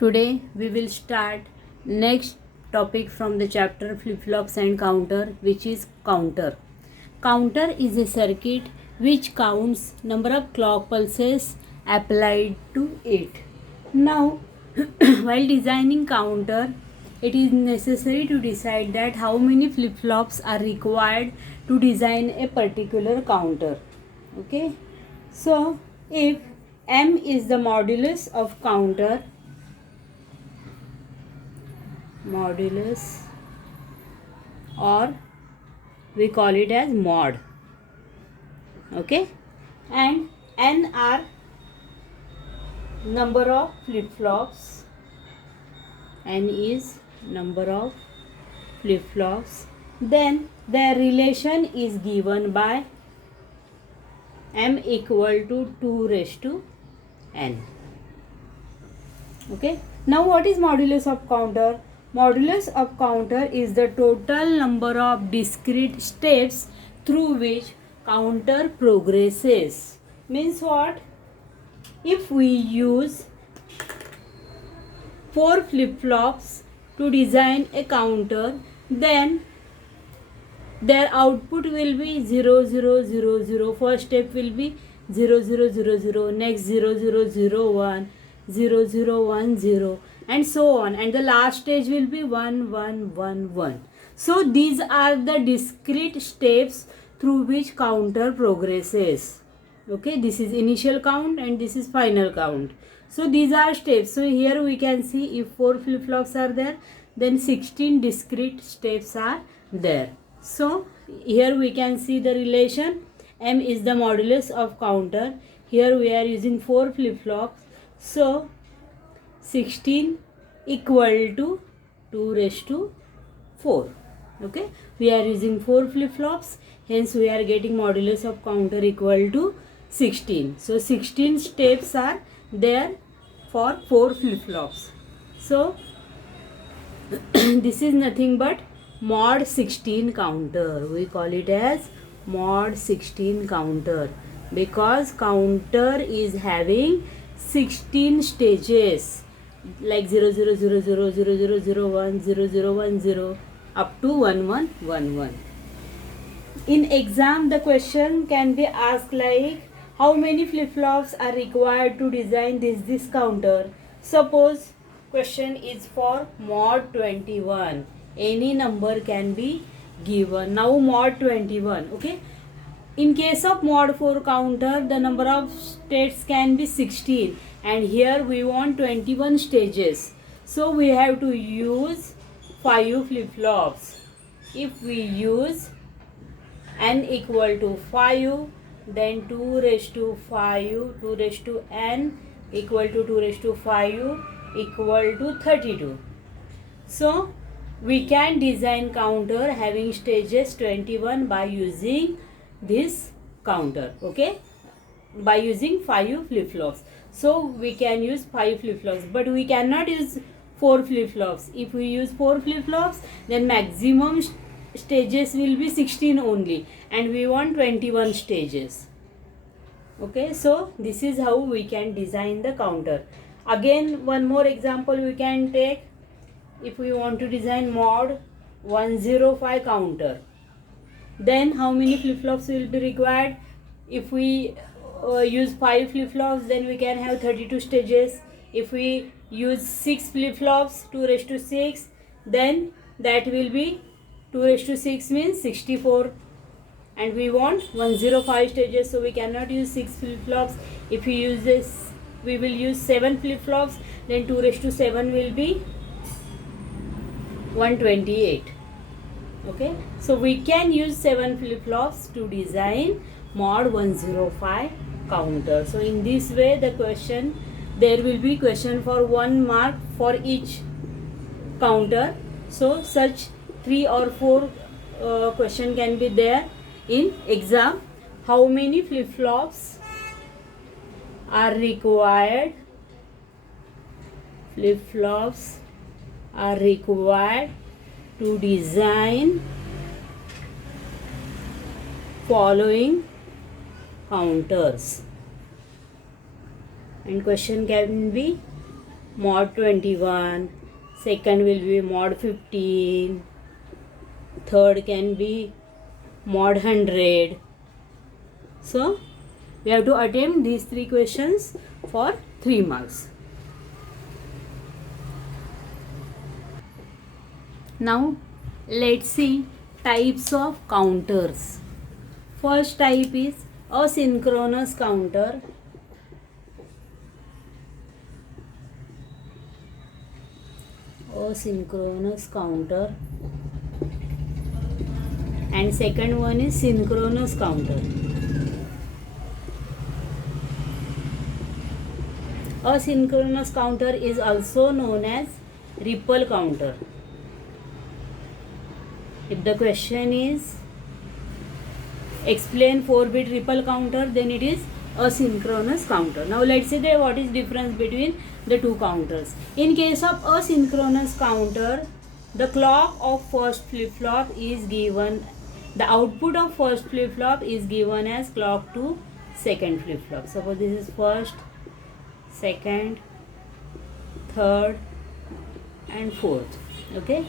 Today we will start next topic from the chapter flip-flops and counter, which is counter. Counter is a circuit which counts number of clock pulses applied to it. Now while designing counter, it is necessary to decide that how many flip-flops are required to design a particular counter. Okay, so if m is the modulus of counter, or we call it as mod, okay, and n are number of flip-flops, n is number of flip-flops, then their relation is given by m equal to 2 raised to n. Okay, now what is modulus of counter? Modulus of counter is the total number of discrete steps through which counter progresses. Means what? If we use 4 flip-flops to design a counter, then their output will be 0 0 0 0. First step will be 0 0 0 0, next 0 0 0 1, 0 0 1 0, and so on, and the last stage will be 1 1 1 1. So these are the discrete steps through which counter progresses. Okay, this is initial count and this is final count. So these are steps. So here we can see if 4 flip-flops are there, then 16 discrete steps are there. So here we can see the relation m is the modulus of counter. Here we are using 4 flip-flops, so 16 equal to 2 raised to 4. Okay, we are using 4 flip-flops, hence we are getting modulus of counter equal to 16. So 16 steps are there for 4 flip-flops. So this is nothing but mod 16 counter. We call it as mod 16 counter because counter is having 16 stages, like 0 0 0 0 0 0 0 1 0 0 1 0 up to 1 1 1 1. In exam, the question can be asked like, how many flip-flops are required to design this counter? Suppose question is for mod 21. Any number can be given. Now mod 21. Okay, in case of mod 4 counter, the number of states can be 16, and here we want 21 stages. So we have to use 5 flip-flops. If we use n equal to 5, then 2 raised to 5, 2 raised to n equal to 2 raised to 5 equal to 32. So we can design counter having stages 21 by using this counter, okay, by using 5 flip-flops. So we can use 5 flip-flops, but we cannot use 4 flip-flops. If we use 4 flip-flops, then maximum stages will be 16 only, and we want 21 stages. Okay, so this is how we can design the counter. Again, one more example we can take. If we want to design mod 105 counter, then how many flip-flops will be required? If we use 5 flip-flops, then we can have 32 stages. If we use 6 flip-flops, 2 raised to 6, then that will be 2 raised to 6 means 64, and we want 105 stages, so we cannot use 6 flip-flops. If we use this, we will use 7 flip-flops, then 2 raised to 7 will be 128. Okay, so we can use 7 flip-flops to design mod 105 counter. So in this way, the question, there will be question for 1 mark for each counter. So such 3 or 4 question can be there in exam. How many flip-flops are required? Flip-flops are required to design following counters, and question can be mod 21, second will be mod 15, third can be mod 100. So we have to attempt these 3 questions for 3 marks. Now let's see types of counters. First type is asynchronous counter. Asynchronous counter. And second one is synchronous counter. Asynchronous counter is also known as ripple counter. If the question is explain 4-bit ripple counter, then it is asynchronous counter. Now let's see that what is difference between the two counters. In case of asynchronous counter, the clock of first flip-flop is given, the output of first flip-flop is given as clock to second flip-flop. Suppose this is first, second, third and fourth. Okay,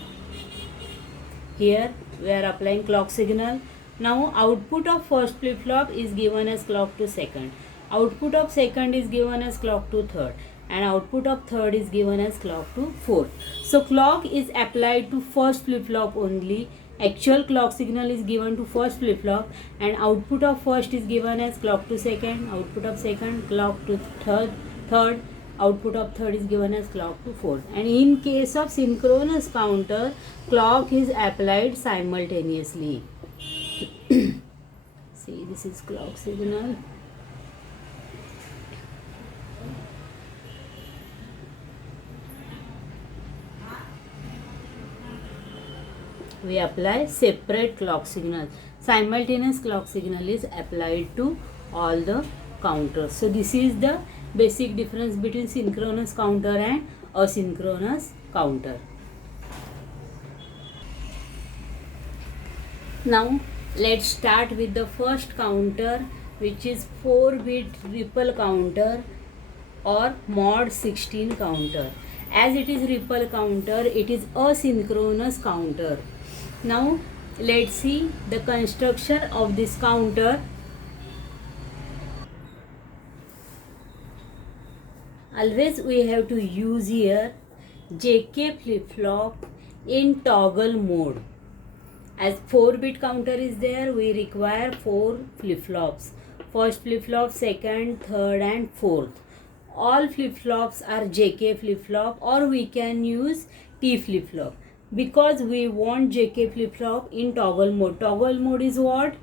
here we are applying clock signal. Now output of first flip-flop is given as clock to second, output of second is given as clock to third, and output of third is given as clock to fourth. So clock is applied to first flip-flop only. Actual clock signal is given to first flip-flop, and output of first is given as clock to second, output of second clock to third, output of third is given as clock to fourth. And in case of synchronous counter, clock is applied simultaneously. See, this is clock signal. We apply separate clock signal. Simultaneous clock signal is applied to all the counters. So this is the basic difference between synchronous counter and asynchronous counter. Now let's start with the first counter, which is 4-bit ripple counter or mod 16 counter. As it is ripple counter, it is asynchronous counter. Now let's see the construction of this counter. Always we have to use here JK flip-flop in toggle mode. As 4-bit counter is there, we require 4 flip-flops. First flip-flop, second, third and fourth. All flip-flops are JK flip-flop, or we can use T flip-flop, because we want JK flip-flop in toggle mode. Toggle mode is what?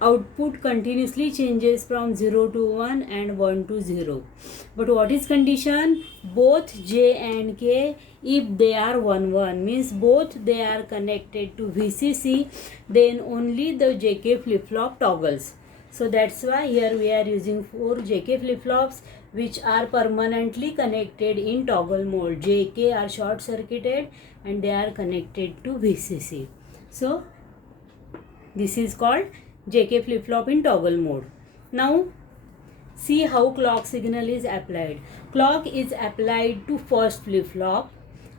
Output continuously changes from 0 to 1 and 1 to 0. But what is condition? Both J and K, if they are 1 1, means both they are connected to VCC, then only the JK flip-flop toggles. So that's why here we are using 4 JK flip-flops which are permanently connected in toggle mode. JK are short circuited and they are connected to VCC. So this is called JK flip-flop in toggle mode. Now see how clock signal is applied. Clock is applied to first flip-flop,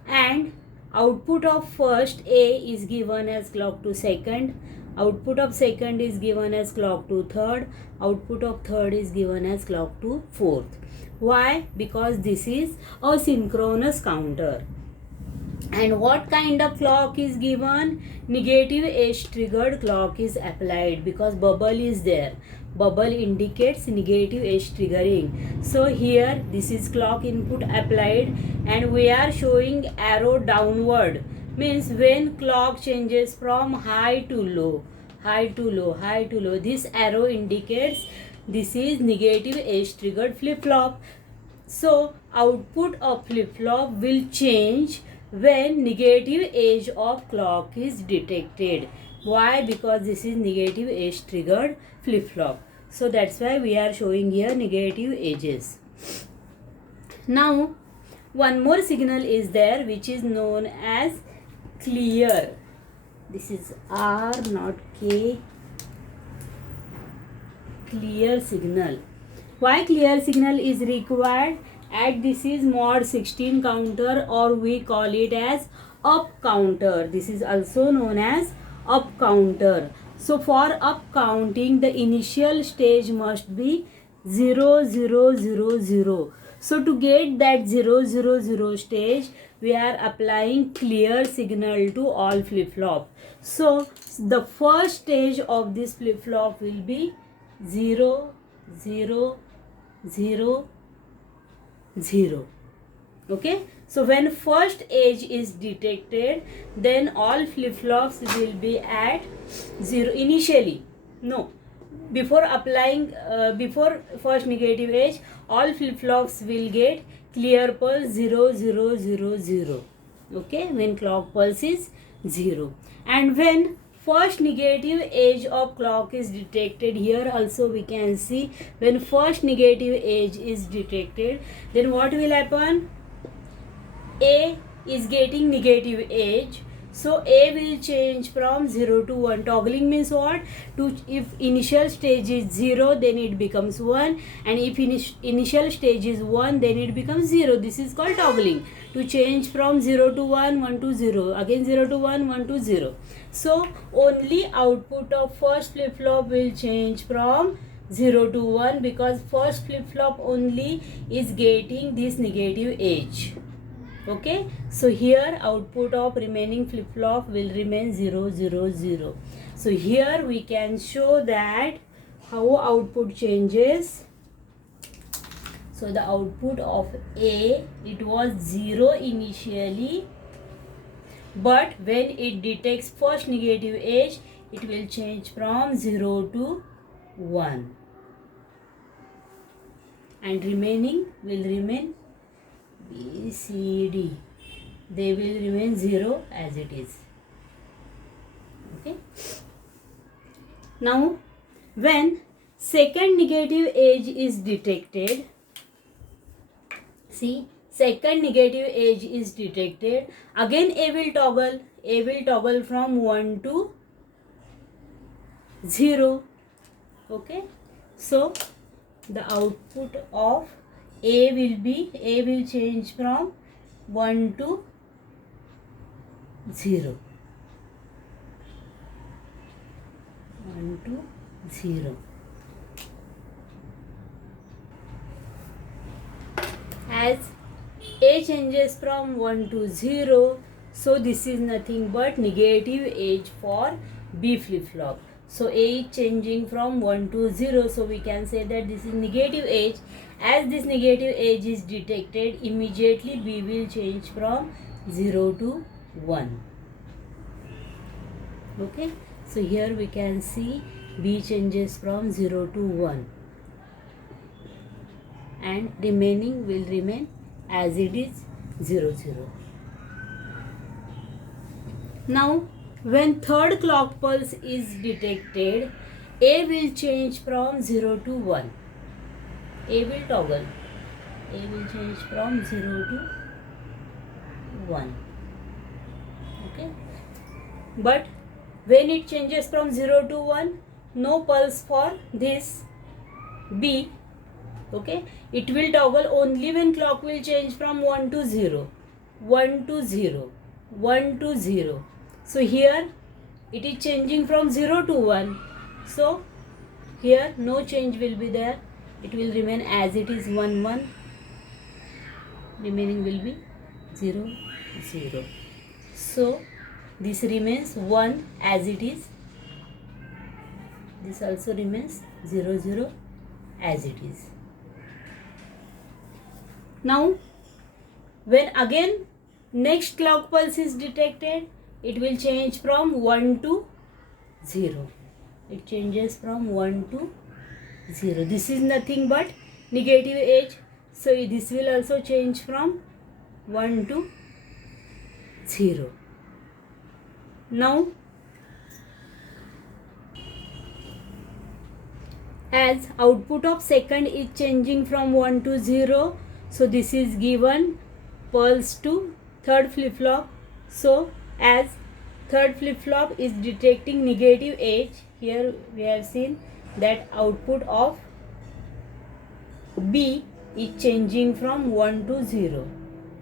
and output of first A is given as clock to second, output of second is given as clock to third, output of third is given as clock to fourth. Why? Because this is a synchronous counter. And what kind of clock is given? Negative edge triggered clock is applied, because bubble is there. Bubble indicates negative edge triggering. So here this is clock input applied, and we are showing arrow downward, means when clock changes from high to low, high to low, high to low, this arrow indicates this is negative edge triggered flip-flop. So output of flip-flop will change when negative edge of clock is detected. Why? Because this is negative edge triggered flip-flop. So that's why we are showing here negative edges. Now one more signal is there which is known as clear. This is R, not K. Clear signal. Why clear signal is required? at this is mod 16 counter, or we call it as up counter. This is also known as up counter. So for up counting, the initial stage must be 0 0 0 0. So to get that 0 0 0 stage, we are applying clear signal to all flip-flop. So the first stage of this flip-flop will be 0 0 0 0. Okay, so when first edge is detected, then all flip-flops will be at 0 initially. No, before applying before first negative edge, all flip-flops will get clear pulse 0 0 0 0. Okay, when clock pulse is 0. And when first negative edge of clock is detected, here also we can see, when first negative edge is detected, then what will happen? A is getting negative edge, so A will change from 0 to 1. Toggling means what? If initial stage is 0, then it becomes 1, and if initial stage is 1, then it becomes 0. This is called toggling, to change from 0 to 1, 1 to 0, again 0 to 1, 1 to 0. So only output of first flip-flop will change from 0 to 1, because first flip-flop only is getting this negative edge. Okay, so here output of remaining flip-flop will remain 0 0 0. So here we can show that how output changes. So the output of A, it was 0 initially, but when it detects first negative edge, it will change from 0 to 1, and remaining will remain B, C, D. They will remain 0 as it is. Okay. Now, when second negative edge is detected, see, second negative edge is detected, again A will toggle from 1 to 0. Okay. So the output of A will change from 1 to 0. 1 to 0. As A changes from 1 to 0, so this is nothing but negative edge for B flip-flop. So A is changing from 1 to 0, so we can say that this is negative edge. As this negative edge is detected, immediately B will change from 0 to 1. Okay, so here we can see B changes from 0 to 1, and remaining will remain as it is 0 0. Now when third clock pulse is detected, A will change from 0 to 1. A will toggle. A will change from 0 to 1. Okay. But when it changes from 0 to 1, no pulse for this B. Okay. It will toggle only when clock will change from 1 to 0. 1 to 0. 1 to 0. So here it is changing from 0 to 1. So here no change will be there. It will remain as it is 1 1. Remaining will be 0 0. So this remains 1 as it is. This also remains 0 0 as it is. Now when again next clock pulse is detected, it will change from 1 to 0. It changes from 1 to 0. This is nothing but negative edge. So this will also change from 1 to 0. Now as output of second is changing from 1 to 0, so this is given pulse to third flip-flop. So as third flip-flop is detecting negative edge, here we have seen that output of B is changing from 1 to 0.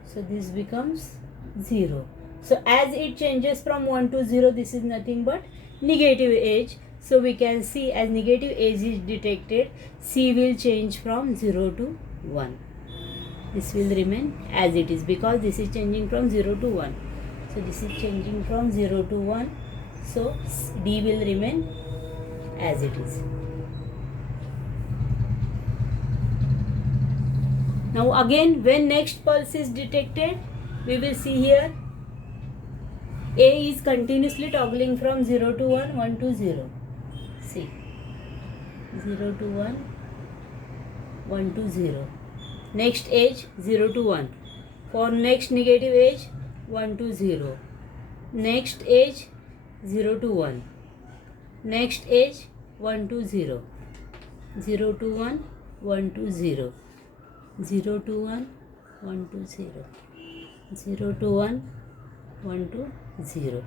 So this becomes 0. So as it changes from 1 to 0, this is nothing but negative edge. So we can see as negative edge is detected, C will change from 0 to 1. This will remain as it is because this is changing from 0 to 1. So this is changing from 0 to 1. So D will remain as it is. Now again, when next pulse is detected, we will see here A is continuously toggling from 0 to 1, 1 to 0. See, 0 to 1, 1 to 0. Next edge 0 to 1. For next negative edge 1 to 0. Next edge 0 to 1. Next edge 1 to 0. 0 to 1, 1 to 0. 0 to 1, 1 to 0. 0 to 1, 1 to 0.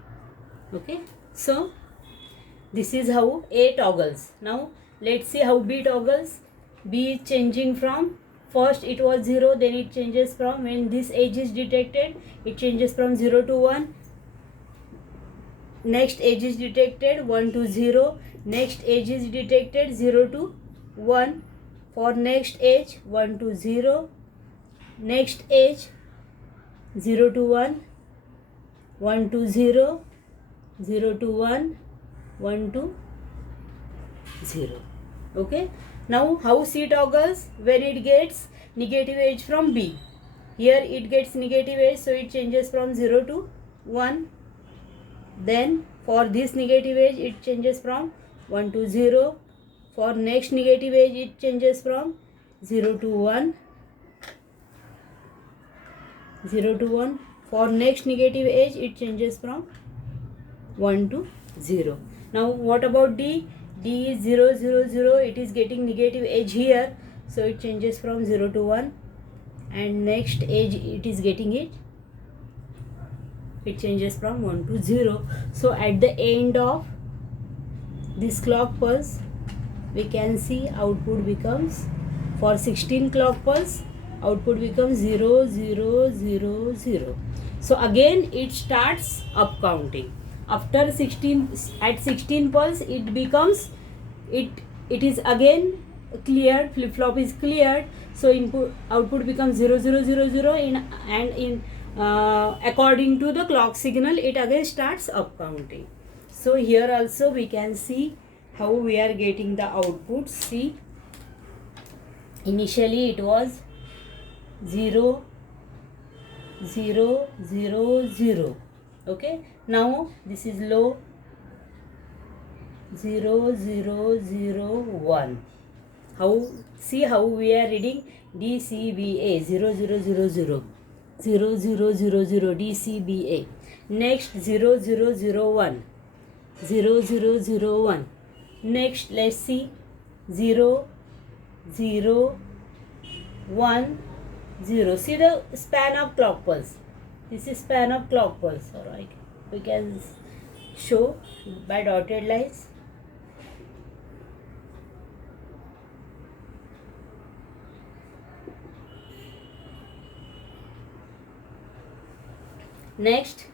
Okay, so this is how A toggles. Now let's see how B toggles. B is changing from, first it was 0, then it changes from, when this edge is detected, it changes from 0 to 1. Next edge is detected 1 to 0. Next edge is detected 0 to 1. For next edge 1 to 0. Next edge 0 to 1. 1 to 0. 0 to 1. 1 to 0. Okay. Now how C toggles? When it gets negative edge from B. Here it gets negative edge, so it changes from 0 to 1. Then for this negative edge it changes from 1 to 0. For next negative edge it changes from 0 to 1. 0 to 1. For next negative edge it changes from 1 to 0. Now what about D? D is 0, 0, 0. It is getting negative edge here. So it changes from 0 to 1. And next edge it is getting it. It changes from 1 to 0. So at the end of this clock pulse, we can see output becomes, for 16 clock pulse, output becomes 0, 0, 0, 0. So again it starts up counting. After 16, at 16 pulse it becomes, it is again cleared, flip flop is cleared. So output becomes 0, 0, 0, 0 in according to the clock signal it again starts up counting. So here also we can see how we are getting the output. See, initially it was 0, 0, 0, 0. Okay, now this is low, 0, 0, 0, 1. How, see how we are reading DCBA 0, 0, 0, 0. 0, 0, 0, 0, DCBA. Next 0, 0, 0, 1. 0, 0, 0, 1. Next let's see 0, 0, 1, 0. See the span of clock pulse. This is span of clock pulse. Alright, we can show by dotted lines. Next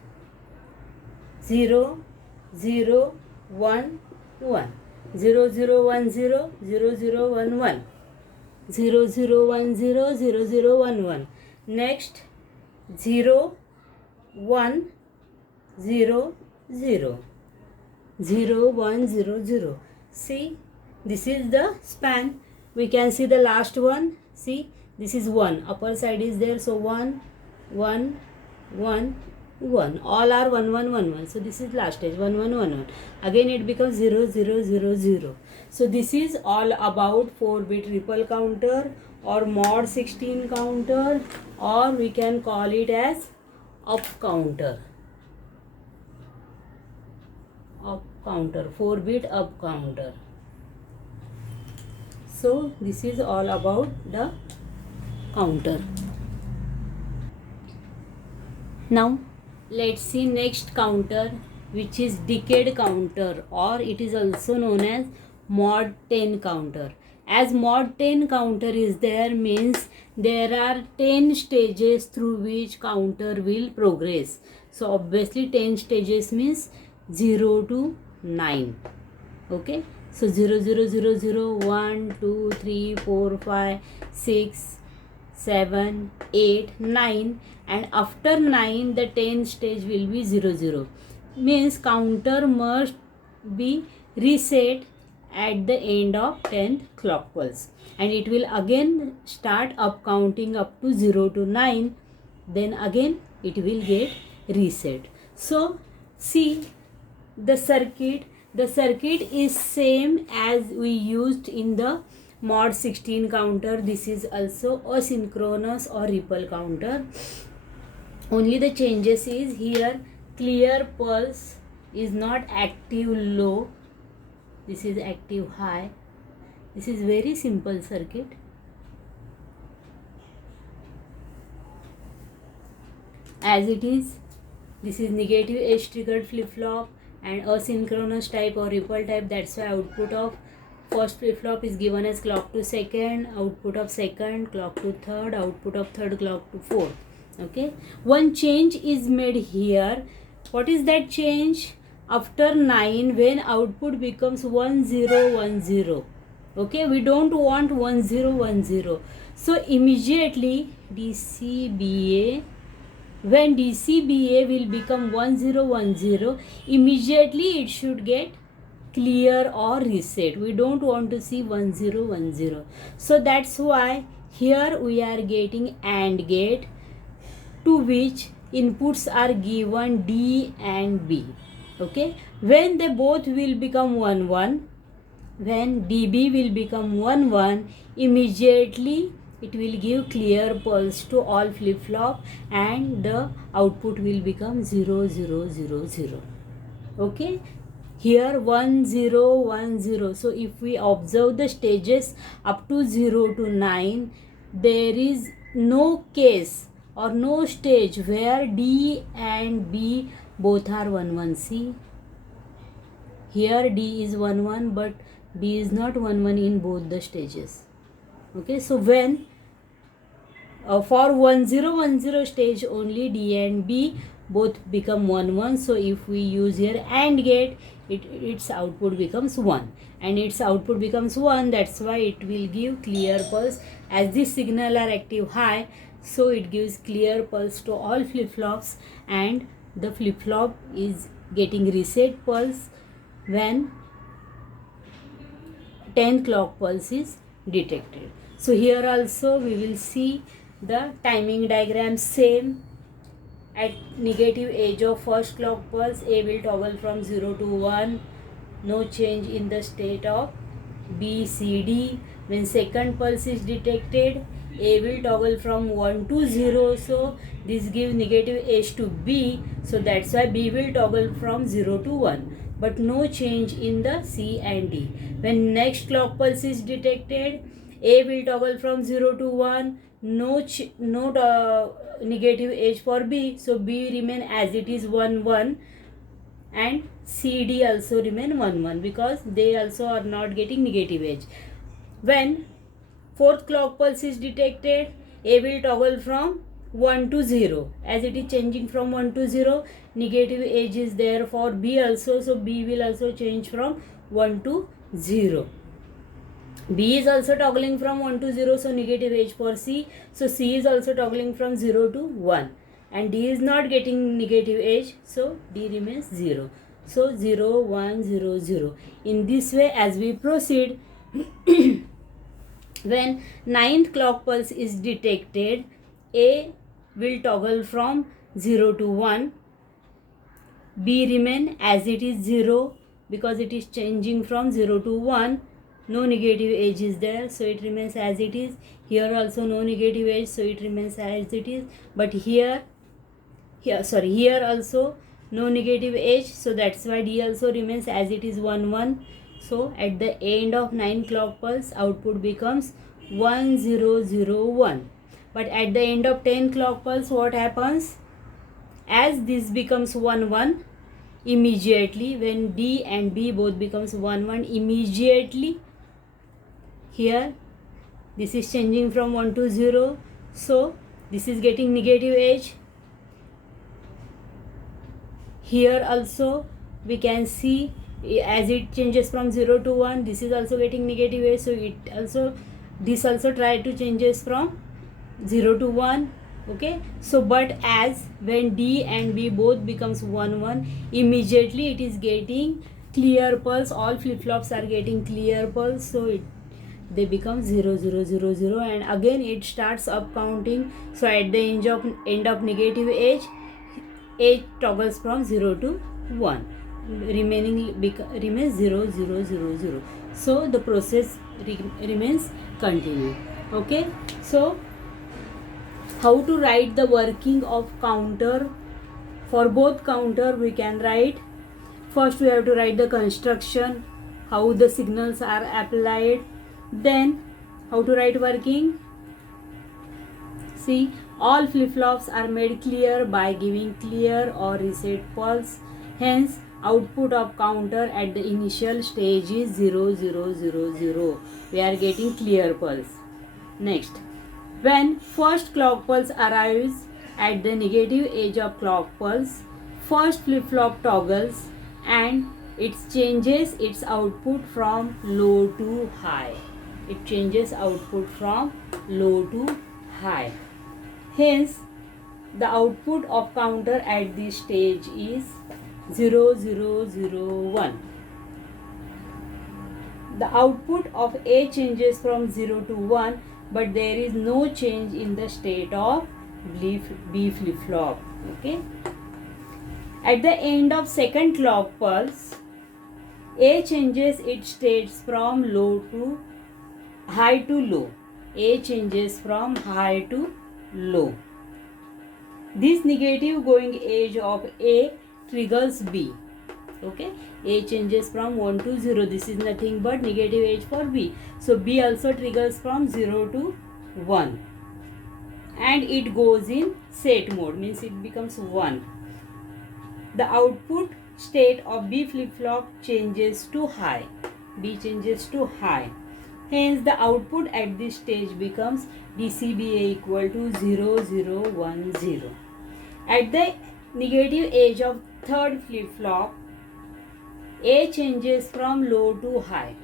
0, 0, 1, 1. 0, 0, 1, 0, 0, 0, 1, 1. 0, 0, 1, 0, 0, 0, 1, 1. Next 0, 1, 0, 0. 0, 1, 0, 0. See, this is the span. We can see the last one. See, this is 1. Upper side is there. So 1, 1, 1, 1. All are 1, 1, 1, 1. So this is last stage 1, 1, 1, 1. Again it becomes 0, 0, 0, 0. So this is all about 4-bit ripple counter or mod 16 counter, or we can call it as up counter. Up counter, 4-bit up counter. So this is all about the counter. Now let's see next counter, which is decade counter, or it is also known as mod 10 counter. As mod 10 counter is there, means there are 10 stages through which counter will progress. So obviously 10 stages means 0 to 9. Okay, so 0 0 0 0 1 2 3 4 5 6 7 8 9, and after 9 the 10 stage will be 0 0, means counter must be reset at the end of 10th clock pulse, and it will again start up counting up to 0 to 9, then again it will get reset. So see the circuit is same as we used in the mod 16 counter. This is also asynchronous or ripple counter. Only the changes is here clear pulse is not active low, this is active high. This is very simple circuit. As it is, this is negative edge triggered flip flop and asynchronous type or ripple type. That's why output of first flip flop is given as clock to second, output of second clock to third, output of third clock to fourth. Okay, one change is made here. What is that change? After 9, when output becomes 1 0 1 0. Okay, we don't want 1 0 1 0. So immediately DCBA, when DCBA will become 1 0 1 0, immediately it should get clear or reset. We don't want to see 1 0 1 0. So that's why here we are getting AND gate, to which inputs are given D and B. Okay, when they both will become 1 1, when DB will become 1 1, immediately it will give clear pulse to all flip flop and the output will become 0 0 0 0. Okay, here 1 0 1 0. So if we observe the stages up to 0 to 9, there is no case or no stage where D and B both are 1 1. See, here D is 1 1 but B is not 1 1 in both the stages. Okay, so when for 1 0 1 0 stage only D and B both become 1 1. So if we use here AND gate, its output becomes 1, and its output becomes 1. That's why it will give clear pulse. As this signal are active high, so it gives clear pulse to all flip flops, and the flip flop is getting reset pulse when 10 clock pulse is detected. So here also we will see the timing diagram same. At negative edge of first clock pulse, A will toggle from 0 to 1, no change in the state of B, C, D. When second pulse is detected, A will toggle from 1 to 0, so this gives negative edge to B, so that's why B will toggle from 0 to 1, but no change in the C and D. When next clock pulse is detected, A will toggle from 0 to 1, no negative edge for B, so B remain as it is 1 1, and CD also remain 1 1 because they also are not getting negative edge. When fourth clock pulse is detected, A will toggle from 1 to 0, as it is changing from 1 to 0, negative edge is there for B also, so B will also change from 1 to 0. B is also toggling from 1 to 0, so negative edge for C. So C is also toggling from 0 to 1. And D is not getting negative edge, so D remains 0. So 0, 1, 0, 0. In this way, as we proceed, when 9th clock pulse is detected, A will toggle from 0 to 1. B remain as it is 0 because it is changing from 0 to 1. No negative edge is there, so it remains as it is. Here also no negative edge, so it remains as it is. But here also no negative edge, so that's why D also remains as it is 1 1. So at the end of 9 clock pulse, output becomes 1 0 0 1. But at the end of 10 clock pulse, what happens? As this becomes 1 1, immediately when D and B both becomes 1 1, immediately here This is changing from 1 to 0. So this is getting negative edge. Here also we can see as it changes from 0 to 1, this is also getting negative edge. So this also try to changes from 0 to 1. Okay, so but as when D and B both becomes 1 1, immediately it is getting clear pulse. All flip-flops are getting clear pulse, so they become 0 0 0 0, and again it starts up counting. So at the end of negative edge toggles from 0 to 1, remains 0 0 0 0. So the process remains continue. Okay, so how to write the working of counter? For both counter we can write. First we have to write the construction, how the signals are applied. Then how to write working? See, all flip-flops are made clear by giving clear or reset pulse. Hence output of counter at the initial stage is 0 0 0 0. We are getting clear pulse. Next, when first clock pulse arrives at the negative edge of clock pulse, first flip-flop toggles and it changes its output from low to high. It changes output from low to high. Hence, the output of counter at this stage is 0 0 0 1. The output of A changes from 0 to 1, but there is no change in the state of B flip-flop. Okay. At the end of second clock pulse, A changes its states from high to low. A changes from high to low. This negative going edge of A triggers B. Okay, A changes from 1 to 0. This is nothing but negative edge for B. So B also triggers from 0 to 1. And it goes in set mode, means it becomes 1. The output state of B flip-flop changes to high. B changes to high. Hence the output at this stage becomes DCBA equal to 0 0 1 0. At the negative edge of third flip-flop, A changes from low to high.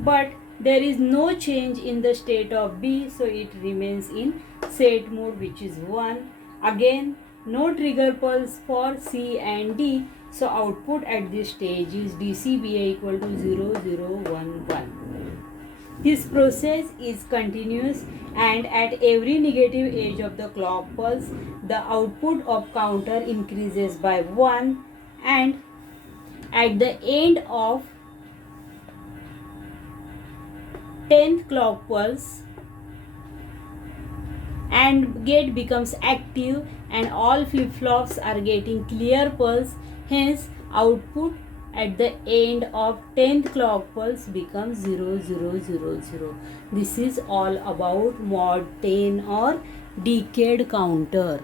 But there is no change in the state of B, so it remains in set mode, which is 1. Again, no trigger pulse for C and D, so output at this stage is DCBA equal to 0 0 1 1. This process is continuous, and at every negative edge of the clock pulse, the output of counter increases by 1, and at the end of 10th clock pulse, AND gate becomes active and all flip-flops are getting clear pulse. Hence, output at the end of 10th clock pulse becomes 0 0 0 0. This is all about mod 10 or decade counter.